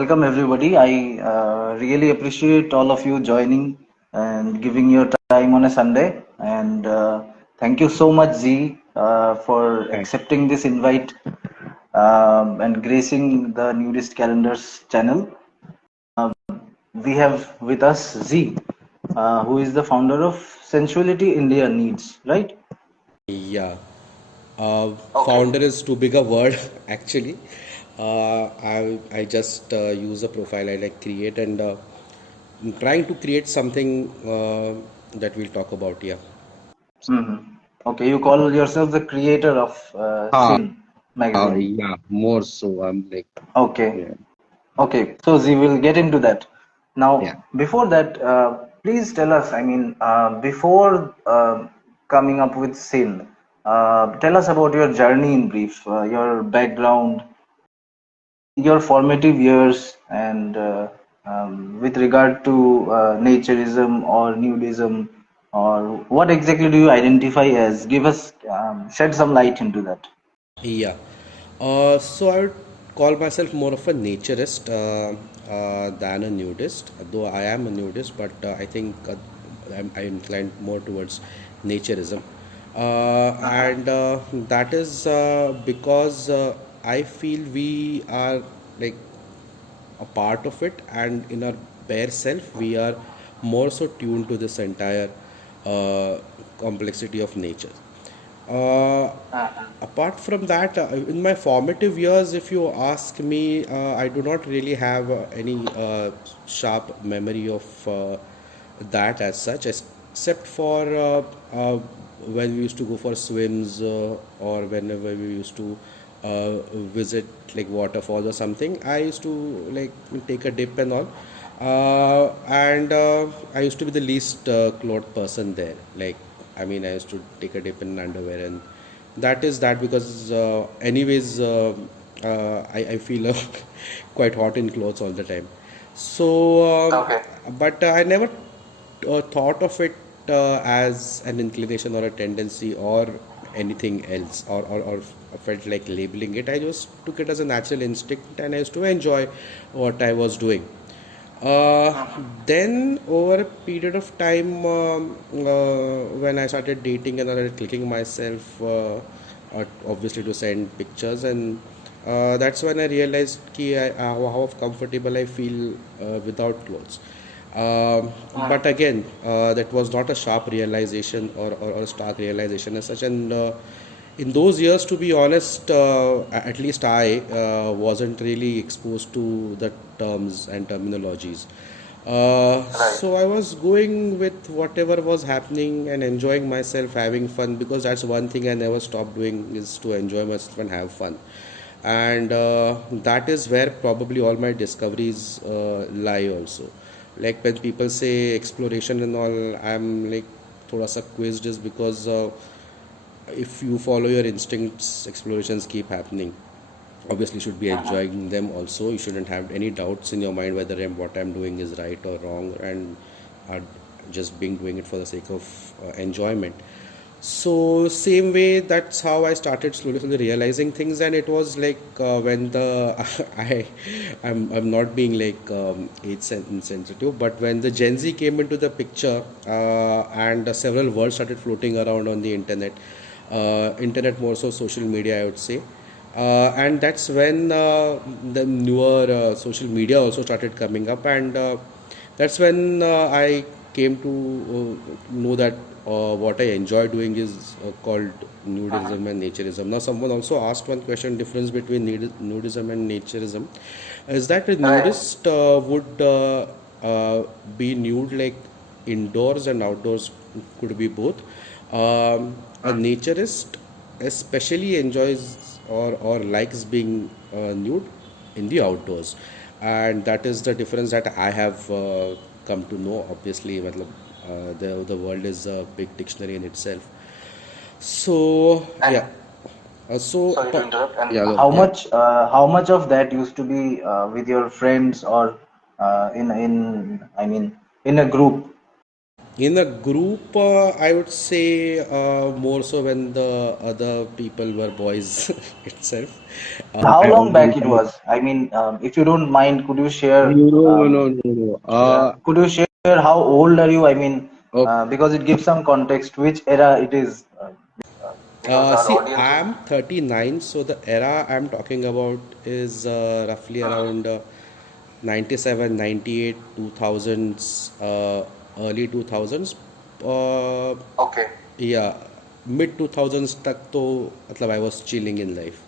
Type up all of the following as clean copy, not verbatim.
welcome everybody. I really appreciate all of you joining and giving your time on a Sunday. And thank you so much, Z, for Thank accepting this invite and gracing the Nudist Calendars channel. We have with us Z, who is the founder of Sensuality India Needs, right? Yeah, Okay. founder is too big a word actually. I just use a profile I like create and I'm trying to create something that we'll talk about. Yeah. hmm Okay, you call yourself the creator of Ah, S.I.N magazine. yeah, more so. I'm like, Okay. yeah, Okay, so we will get into that. yeah. Now, before that, please tell us, before coming up with Sin, tell us about your journey in brief, your background, your formative years, and with regard to naturism or nudism, or what exactly do you identify as? Give us, shed some light into that. Yeah. So I would call myself more of a naturist than a nudist, though I am a nudist, but I think I'm inclined more towards naturism. And that is because I feel we are like a part of it, and in our bare self we are more so tuned to this entire uh, complexity of nature. Apart from that, in my formative years, if you ask me, I do not really have any sharp memory of that as such, except for when we used to go for swims or whenever we used to visit like waterfalls or something. I used to like take a dip and all. And I used to be the least clothed person there. Like, I mean, I used to take a dip in underwear, and that is that because, anyways, I feel quite hot in clothes all the time. So, Okay. but I never thought of it as an inclination or a tendency or anything else, or felt like labeling it. I just took it as a natural instinct, and I used to enjoy what I was doing. Uh, then over a period of time, when I started dating and I started clicking myself, obviously to send pictures, and that's when I realized how comfortable I feel without clothes. But again, that was not a sharp realization or a stark realization as such. And in those years, to be honest, at least I wasn't really exposed to the terms and terminologies. Right. So I was going with whatever was happening and enjoying myself, having fun, because that's one thing I never stopped doing is to enjoy myself and have fun. And that is where probably all my discoveries lie also. Like when people say exploration and all, I'm like thoda sa quizzed is because if you follow your instincts, explorations keep happening. Obviously, you should be enjoying them also. You shouldn't have any doubts in your mind whether what I'm doing is right or wrong, and are just being doing it for the sake of enjoyment. So same way, that's how I started slowly realizing things, and it was like when the I I'm not being like insensitive, but when the Gen Z came into the picture, and several words started floating around on the internet, internet more so social media, I would say. And that's when the newer social media also started coming up, and that's when I came to know that what I enjoy doing is called nudism and naturism. Now, someone also asked one question: difference between nudism and naturism. Is that a Right. nudist would be nude like indoors and outdoors, could be both. A naturist especially enjoys or likes being nude in the outdoors, and that is the difference that I have come to know. Obviously, matlab, the world is a big dictionary in itself. So yeah, And sorry to interrupt. And yeah, how much of that used to be with your friends or in I mean in a group? In a group, I would say more so when the other people were boys itself. How And long back it was? I mean, if you don't mind, no, no, no, no. could you share how old are you? I mean, Uh, because it gives some context, which era it is, because our See, audience would. I'm 39, so the era I'm talking about is roughly around 97, 98, 2000s, early 2000s. Uh, Okay. yeah, mid 2000s तक तो मतलब I was chilling in life.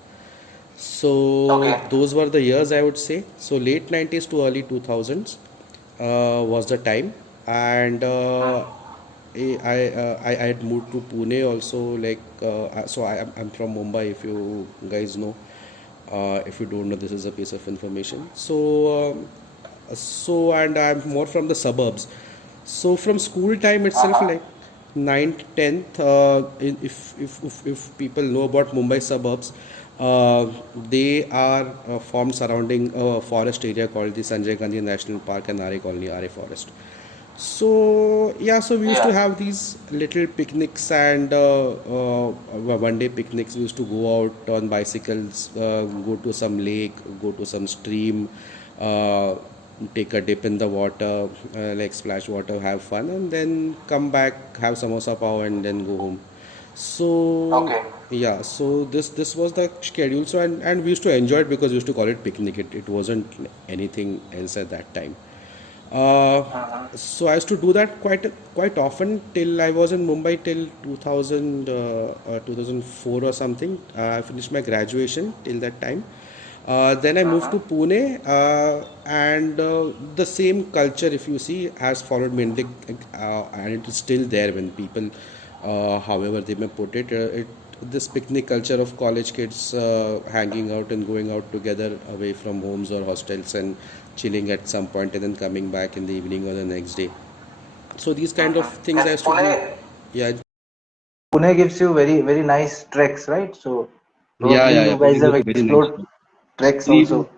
So Okay. those were the years I would say. So late 90s to early 2000s was the time, and I had moved to Pune also. Like so, I'm from Mumbai. If you guys know, if you don't know, this is a piece of information. So and I'm more from the suburbs. So from school time itself, Uh-huh. like ninth, 10th, if people know about Mumbai suburbs, they are formed surrounding a forest area called the Sanjay Gandhi National Park and RA Colony, RA Forest. So yeah, so we used to Yeah. have these little picnics and one day picnics. We used to go out on bicycles, go to some lake, go to some stream, uh, take a dip in the water, like splash water, have fun, and then come back, have samosa pav, and then go home. So Okay. yeah, so this was the schedule. So and we used to enjoy it because we used to call it picnic. It wasn't anything else at that time. Uh, Uh-huh. so I used to do that quite often till I was in Mumbai till 2004 or something. I finished my graduation till that time. Then I moved Uh-huh. to Pune, and the same culture, if you see, has followed me, and it is still there when people, however they may put it, this picnic culture of college kids hanging out and going out together away from homes or hostels and chilling at some point and then coming back in the evening or the next day. So these kind of Uh-huh. things I And used to do. Pune, Yeah, Pune gives you very, very nice treks, right? So yeah, probably yeah, yeah. you Pune guys gives have a very nice explored treks stream, also.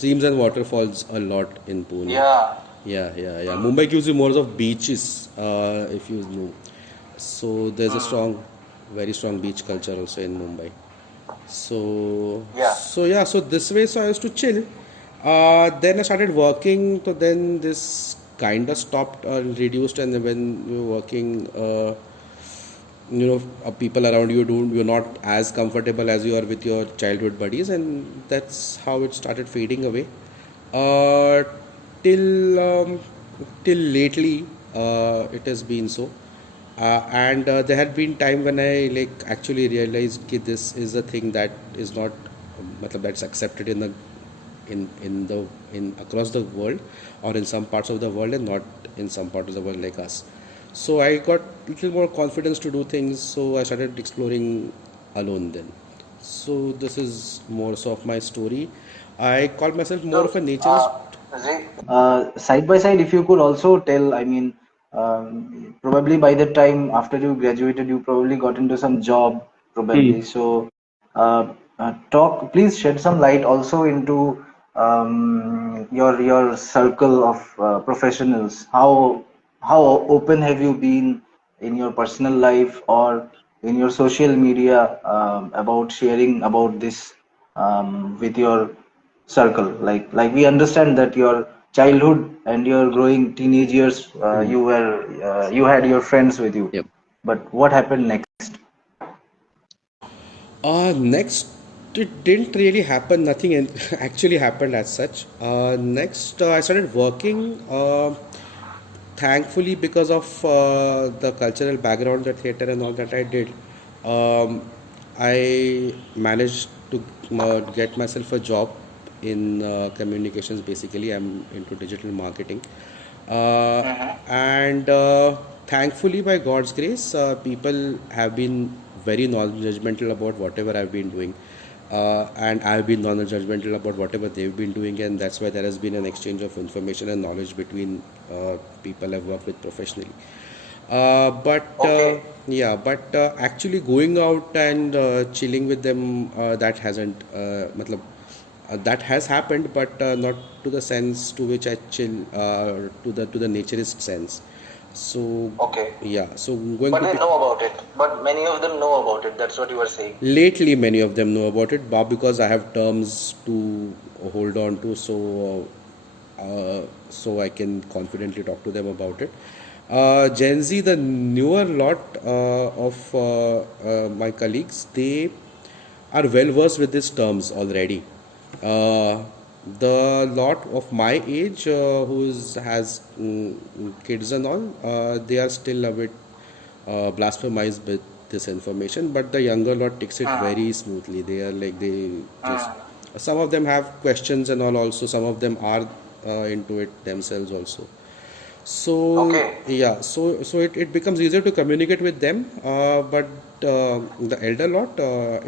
streams and waterfalls a lot in Pune. Yeah. Yeah, yeah, yeah. Mumbai gives you more of beaches, if you know. So there's a very strong beach culture also in Mumbai. Yeah. So yeah, so this way, so I used to chill. Then I started working, so then this kind of stopped or reduced, and then when you're working, people around you don't, you're not as comfortable as you are with your childhood buddies, and that's how it started fading away. Uh, till till lately, it has been so. And there had been time when I like actually realized that this is a thing that is not, matlab, that's accepted in the in across the world or in some parts of the world and not in some parts of the world like us. So I got little more confidence to do things. So I started exploring alone then. So this is more so of my story. I call myself more of So, a naturist. side by side, if you could also tell, I mean, probably by the time after you graduated, you probably got into some job, probably. So, please shed some light also into your circle of professionals. How open have you been in your personal life or in your social media about sharing about this with your circle, like we understand that your childhood and your growing teenage years, you had your friends with you, Yep. but what happened next? Next, it didn't really happen. Nothing actually happened as such. Next, I started working. Thankfully, because of the cultural background, the theater and all that I did, um, I managed to get myself a job in communications. Basically, I'm into digital marketing, uh, and thankfully, by God's grace, people have been very non-judgmental about whatever I've been doing. And I've been non-judgmental about whatever they've been doing, and that's why there has been an exchange of information and knowledge between people I've worked with professionally. But Okay. yeah, but actually going out and chilling with them, that hasn't, that has happened, but not to the sense to which I chill, to the naturist sense. So Okay. yeah, so going But to they pick. know about it. But many of them know about it. That's what you were saying. Lately, many of them know about it, but because I have terms to hold on to, so I can confidently talk to them about it. Gen Z, the newer lot of my colleagues, they are well versed with these terms already. Uh, the lot of my age who has kids and all, they are still a bit blasphemized with this information, but the younger lot takes it Hmm. very smoothly. They are like they just Hmm. some of them have questions and all also. Some of them are into it themselves also. So Okay. yeah, so it becomes easier to communicate with them, but the elder lot,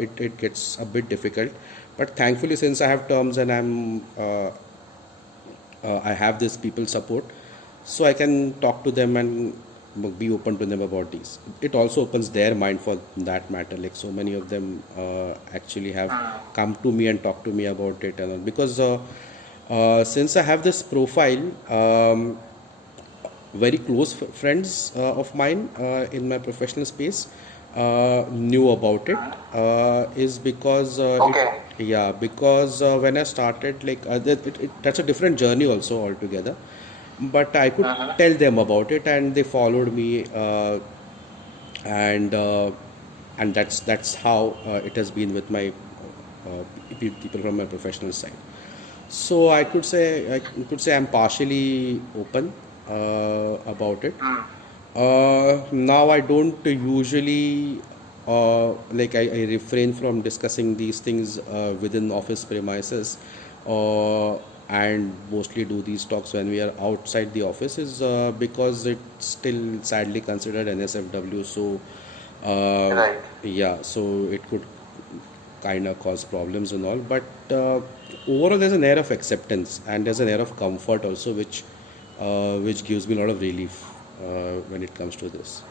it gets a bit difficult. But thankfully, since I have terms and I have this people support, so I can talk to them and be open to them about these. It also opens their mind for that matter. Like so many of them actually have come to me and talk to me about it, and all. Because since I have this profile. Very close friends of mine in my professional space knew about it is because it Okay. yeah because when I started like that's a different journey also altogether, but I could Hmm. tell them about it and they followed me, and uh, and that's how it has been with my people from my professional side. So I could say I'm partially open about it. Now I don't usually I refrain from discussing these things within office premises, and mostly do these talks when we are outside the office is because it's still sadly considered NSFW. So uh, Right. yeah, so it could kind of cause problems and all, but overall there's an air of acceptance and there's an air of comfort also, which gives me a lot of relief when it comes to this.